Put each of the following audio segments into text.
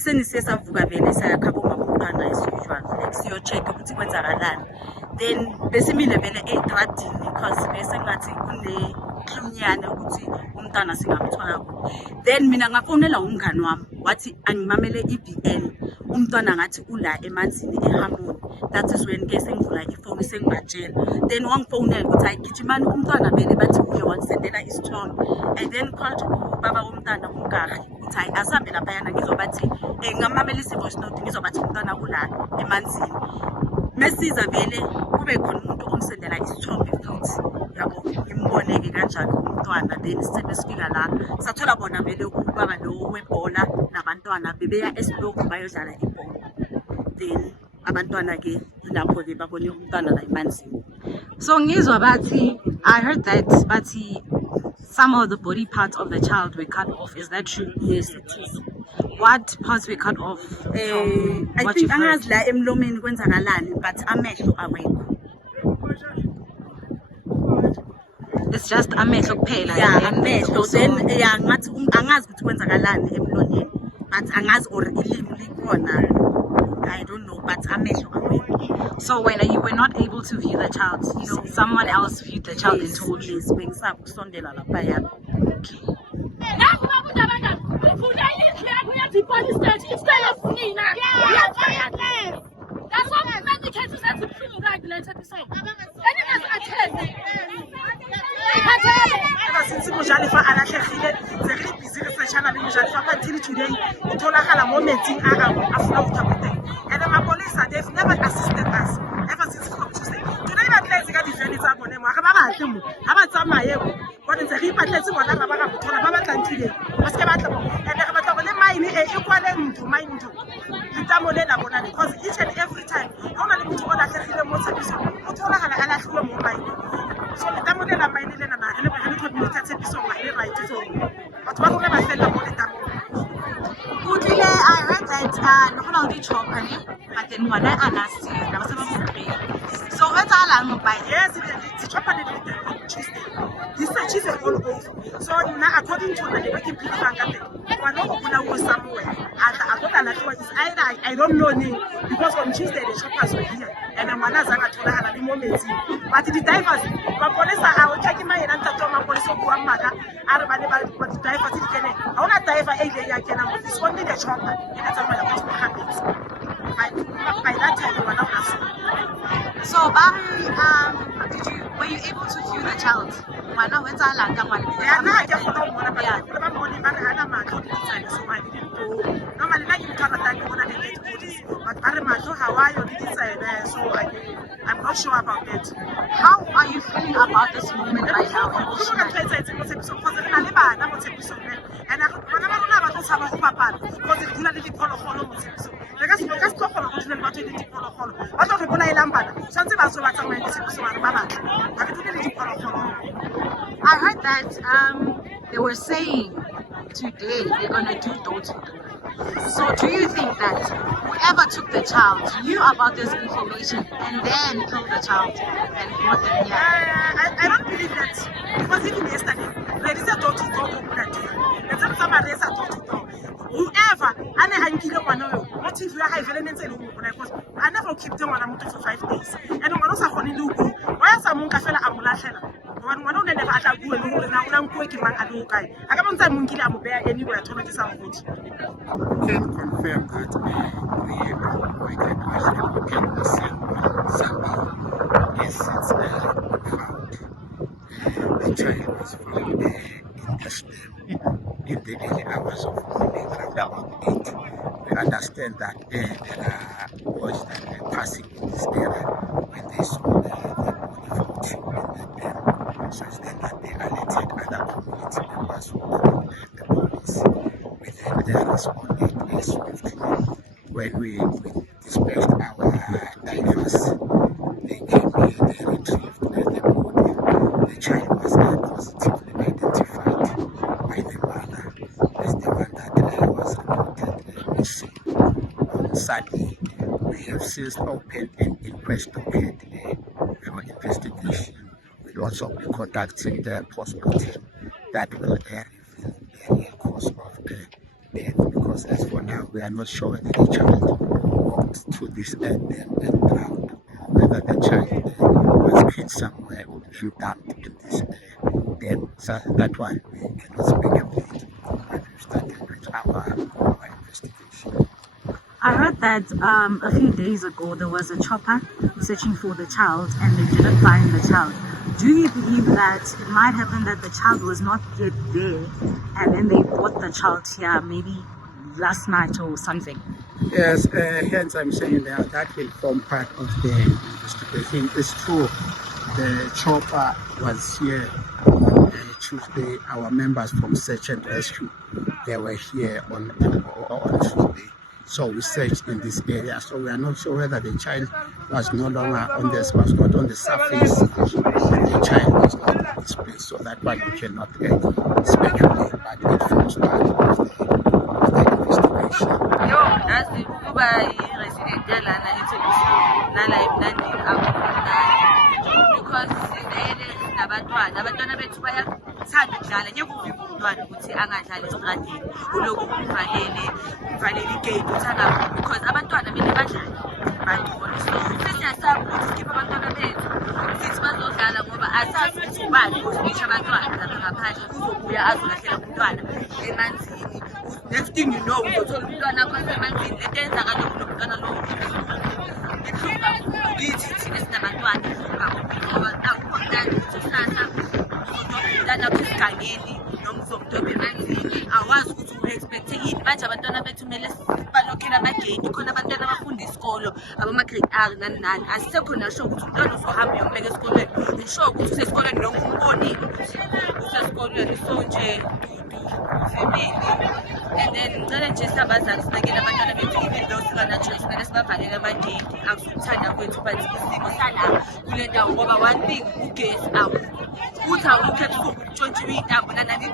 ekuseni siyesavuka vele sayakhapha umama umntwana as usual, like siyo-check-a ukuthi kwenzakalani. Then besimile vele ey'tradini because bese ngathi kunehlunyane ukuthi umntwana singamthola kuphi. Then mina ngafonela umngani wami wathi angimamele i-BN, umntwana ngathi ula emanzini eHarmony. That is when ke sengivula ifoni sengibatshela. Then wangifonela ukuthi hayi gijimani umntwana vele bathi uye wanisendela isithombe. I then called ubaba womntwana uMgari ukuthi hayi asambe laphayana ngizobathi ngamamelisa i-voice note ngizobathi umntwana ula emanzini. Mesiza vele kube khona umuntu ongisendela isithombe futhi yabo ngimbone-ke kanjalo umntwana. Then sithe sifika la sathola bona vele ubaba lo webhola nabantwana bebeya esibloku bayodlala ibhola. Then abantwana-ke lapho-ke babone umntwana la emanzini. So ngizwa bathi, I heard that bathi some of the body parts of the child were cut off. Is that true? Yes, it is. What parts were cut off? I think angazi la emlomeni kwenzakalani but amehlo awekho. It's just amehlo kuphela. Yeah, amehlo. Then yeah, ngathi angazi ukuthi kwenzakalani emlonyeni but angazi or ilimi likhona. I don't know, but amehlo awekho. So when you were not able to view the child, someone else viewed the child and told you. Yes, bengisakusondela laphaya. Okay. The police station instead of me now. That's what I'm saying. The cases have to be regulated. Ever since Mujalifa alahlekile ze busy researchana le Mujalifa until today utholakala mo metsing afuna ukuthabutela. And the police they've never assisted us ever since from Tuesday. Today ba tletse ka di-van tsa bone mo ga ba batle mo ha ba tsamaye mo bona ntse re ipatletse bona ga ba ga bothola ba ba tlantile ba se ke ba tla mo and ga ba tla bona mine e kwale ntho mine ntho itamolela bona because each and every time ha ona le motho o lahlekile mo tshepiso o tholakala a lahlilwe mo mine. So itamolela mine le nana re le ba re community tshepiso wa e right so batho ba rona ba fella mo le tamo. I heard that no one did chop but then one I last year that was about to so what's all I'm by yes the chopper did Tuesday. This is all over. So now according to the working people one of somewhere I don't know name because on Tuesday the choppers were here and the manazanga told her the moment but the divers but police are checking my and to police of Guamaka but the divers I want to dive it's only the chopper and that's what happens by that time we were not asking. So Barry were you able to view the child? Mana went all like yeah, now I just don't want to money so I didn't go. Normally, like you can't attack one of the dead bodies, but I don't know how I didn't say there, so I'm not sure about it. How are you feeling about this moment right now? I heard that they were saying today they're gonna do door to door. So do you think that whoever took the child knew about this information and then killed the child and brought them here? I don't believe that because even yesterday there is a door to door open. There's somebody else a door to door. Whoever and I kill one of you. What if you are having because I never keep them on a for 5 days. And one also only look why some fella amulashela. One never had a good now I'm quick man and look. I can't tell Munki I'm there anywhere to make some good. Can confirm that we can actually somehow is found. The child was found in the sleep in the early hours of morning around 8. We understand that there are boys that were passing in this area when they saw the body floating. So it's then that they alerted other community members who called the police. Within their responded very swiftly. When we dispatched our divers, they came here, they retrieved the body. The child was positively identified by the mother as the one that was reported missing. Sadly, we have since opened an inquest to head our investigation. We'll also be contacting the postmortem that will reveal the real cause of the death. because as for now, we are not sure whether the child walked to this end and drowned, or whether the child was pinned somewhere or being dumped in this den. So that one we cannot speculate. But we started with our investigation. I heard that a few days ago there was a chopper searching for the child and they didn't find the child. Do you believe that it might happen that the child was not yet there and then they brought the child here maybe last night or something? Yes, hence I'm saying that will form part of the investigation. It's true, the chopper was here Tuesday. Our members from Search and Rescue, they were here on Tuesday. So we searched in this area. So we are not sure whether the child was no longer on this, was not on the surface. The child was not in this place. So that one we cannot speculate, but it forms part of the investigation. Yo, nazi ukuba i-resident yalana ethelevishini nala emlandini akufundani because sivele abantwana bethu bayathanda ukudlala. Ngeke uvimbe umntwana ukuthi angadlali esitradeni ulokhu umvalele igate ukuthi angaphumi because abantwana bele badlale bangcono. So sesiyasaba ukuthi sikhiphe abantwana bethu sithi bazodlala ngoba asazi ukuthi ubani ozimisha abantwana lapha ngaphandle uzobuya azolahlela umntwana emanzini. Next thing you know, uzothola umntwana akho esemanzini. Lento eyenzakala nomntwana lowo ibuhlungu kakhulu kithi thina sinabantwana, ibuhlungu kakhulu ngoba akukho mnandi ukuthi kusasa umntwana akho esigangeni noma uzomdobha emanzini awazi ukuthi u-expect-e yini. Manje abantwana bethu kumele balokhele amagate. Khona abantwana abafunda isikolo abama-grade R nani nani, asisekho nasho ukuthi umntwana uzohamba uyombeka esikolweni. Nisho ukuthi usesikolweni noma umbonile ukuthi usesikolweni. So nje family. And then ngicela nje sabazali sinakele abantwana bethu even though singana-choice kumele sibavalele amagate. Akusukuthanda kwethu but isimo sala kule ndawo ngoba one thing ugesi awukho futhi awukho ukutshontshiwe iy'ntambo nanani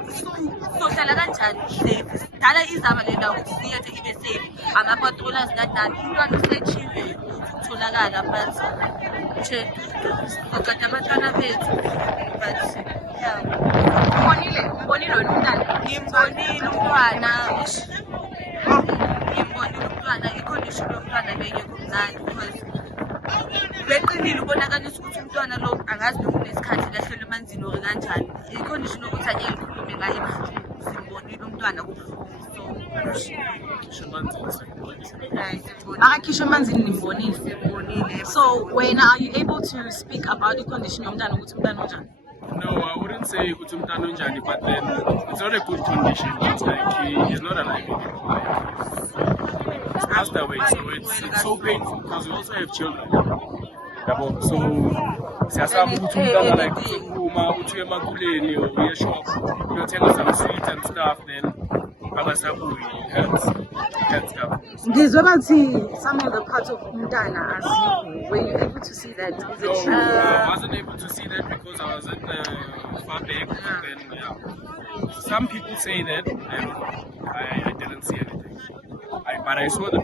sohlala kanjani safe. Sidala izama le ndawo ukuthi siyethe ibe safe. Ama-patrollers nani nani umntwana usetshiwe ukutholakala but nje sizogada abantwana bethu but yeah. Umbonile wena umntana? Ngimbonile umntwana, i-condition yomntwana bengekho mncane because beqinile ubonakalisa ukuthi umntwana lo angazi noma unesikhathi lahlelwe emanzini or kanjani. I-condition yokuthi angeke ngikhulume ngayo ebuhlungu. Simbonile umntwana kubuhlungu. Akakhishwe emanzini nimbonile. So when are you able to speak about the condition yomntana ukuthi umntana onjani? No, I wouldn't say Kutumtano Njani, but then it's not a good condition. It's like he's not alive anymore. He's passed away, so it's so painful because we also have children. So, siyasaba ukuthi umntana like uzophuma uthi emakuleni or uye shop uyothenga some sweets and stuff, then bangasabuyi. Hurts stuff. Ngizwe bathi some of the parts of umntana azikho. Were you able to see that? Is it No, true? I wasn't able to see that because I was at the far back. Then, yeah. Some people say that, and I didn't see anything. But I saw the